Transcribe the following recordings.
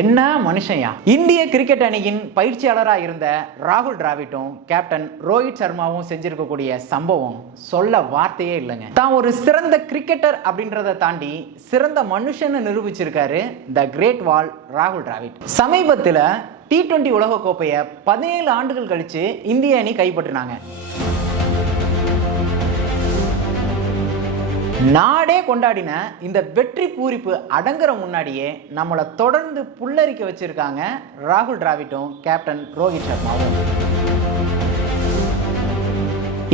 என்ன மனுஷன்யா! இந்திய கிரிக்கெட் அணியின் பயிற்சியாளராக இருந்த ராகுல் டிராவிட்டும் கேப்டன் ரோஹித் சர்மாவும் செஞ்சிருக்கக்கூடிய சம்பவம் சொல்ல வார்த்தையே இல்லைங்க. தான் ஒரு சிறந்த கிரிக்கெட்டர் அப்படின்றத தாண்டி சிறந்த மனுஷன் நிரூபிச்சிருக்காரு த கிரேட் வால் ராகுல் டிராவிட். சமீபத்தில் T20 உலக கோப்பையை 17 ஆண்டுகள் கழிச்சு இந்திய அணி கைப்பற்றினாங்க. நாடே கொண்டாடின இந்த வெற்றி பூரிப்பு அடங்குற முன்னாடியே நம்மளை தொடர்ந்து புல்லரிக்க வச்சிருக்காங்க ராகுல் டிராவிட்டும் கேப்டன் ரோஹித் சர்மாவும்.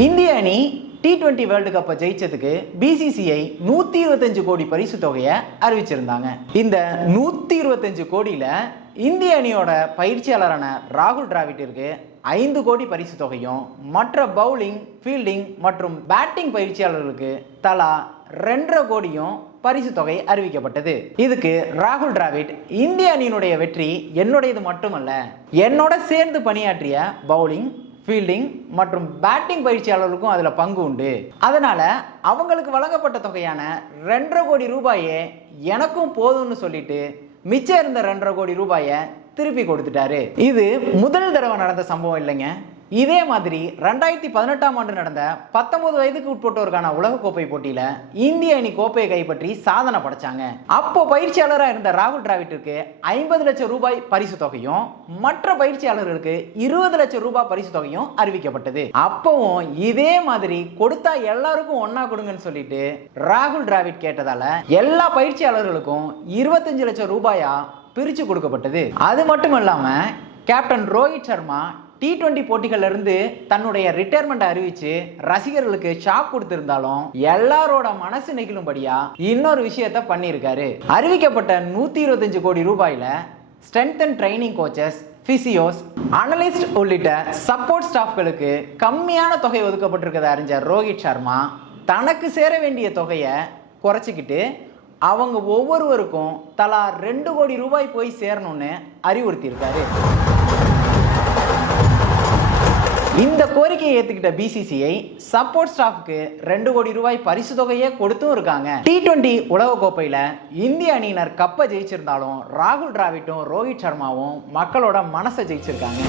இந்திய அணி T20 வேர்ல்டு கப்பை ஜெயிச்சதுக்கு BCCI 125 கோடி பரிசு தொகையை அறிவிச்சிருந்தாங்க. இந்த 125 கோடியில இந்திய அணியோட பயிற்சியாளரான ராகுல் டிராவிட்டிற்கு 5 கோடி பரிசு தொகையும் மற்ற பவுலிங், ஃபீல்டிங் மற்றும் பேட்டிங் பயிற்சியாளர்களுக்கு தலா 2.5 கோடியும் பரிசு தொகை அறிவிக்கப்பட்டது. இதுக்கு ராகுல் டிராவிட், இந்திய அணியினுடைய வெற்றி என்னுடையது மட்டுமல்ல, என்னோட சேர்ந்து பணியாற்றிய பவுலிங், ஃபீல்டிங் மற்றும் பேட்டிங் பயிற்சியாளர்களுக்கும் அதில் பங்கு உண்டு, அதனால அவங்களுக்கு வழங்கப்பட்ட தொகையான 2.5 கோடி ரூபாயே எனக்கும் போதும்னு சொல்லிட்டு மிச்சம் இருந்த 2.5 கோடி ரூபாயை திருப்பி கொடுத்துட்டாரு. இது முதல் தடவை நடந்த சம்பவம் இல்லைங்க. இதே மாதிரி 2018ஆம் ஆண்டு நடந்த 19 வயதுக்கு உட்பட்டோருக்கான உலகக்கோப்பை போட்டியில இந்திய அணி கோப்பையை கைப்பற்றி சாதனை படைச்சாங்க. அப்போ பயிற்சியாளராக இருந்த ராகுல் டிராவிட்டிற்கு 50 லட்சம் ரூபாய் பரிசு தொகையும் மற்ற பயிற்சியாளர்களுக்கு 20 லட்சம் ரூபாய் பரிசு தொகையும் அறிவிக்கப்பட்டது. அப்பவும் இதே மாதிரி கொடுத்தா எல்லாருக்கும் ஒன்னா கொடுங்கன்னு சொல்லிட்டு ராகுல் டிராவிட் கேட்டதால எல்லா பயிற்சியாளர்களுக்கும் 25 லட்சம் ரூபாயா பிரிச்சு கொடுக்கப்பட்டது. அது மட்டும் இல்லாம கேப்டன் ரோஹித் சர்மா T20 போட்டிகள்ல இருந்து தன்னுடைய ரிட்டையர்மெண்ட் அறிவிச்சு ரசிகர்களுக்கு ஷாக் கொடுத்திருந்தாலும் எல்லாரோட மனசு நெகிழும்படியா இன்னொரு விஷயத்த பண்ணியிருக்காரு. அறிவிக்கப்பட்ட 125 கோடி ரூபாயில strength and training coaches, physios, analyst உள்ளிட்ட சப்போர்ட் ஸ்டாஃப்களுக்கு கம்மியான தொகை ஒதுக்கப்பட்டிருக்கிறத அறிஞ்ச ரோஹித் சர்மா தனக்கு சேர வேண்டிய தொகையை குறைச்சிக்கிட்டு அவங்க ஒவ்வொருவருக்கும் தலா 2 கோடி ரூபாய் போய் சேரணும்னு அறிவுறுத்தியிருக்காரு. இந்த கோரிக்கையை ஏத்துக்கிட்ட BCCI சப்போர்ட் ஸ்டாஃப்க்கு 2 கோடி ரூபாய் பரிசு தொகையை கொடுத்தும் இருக்காங்க. T20 உலக கோப்பையில இந்திய அணியினர் கப்பை ஜெயிச்சிருந்தாலும் ராகுல் டிராவிட்டும் ரோஹித் சர்மாவும் மக்களோட மனசை ஜெயிச்சிருக்காங்க.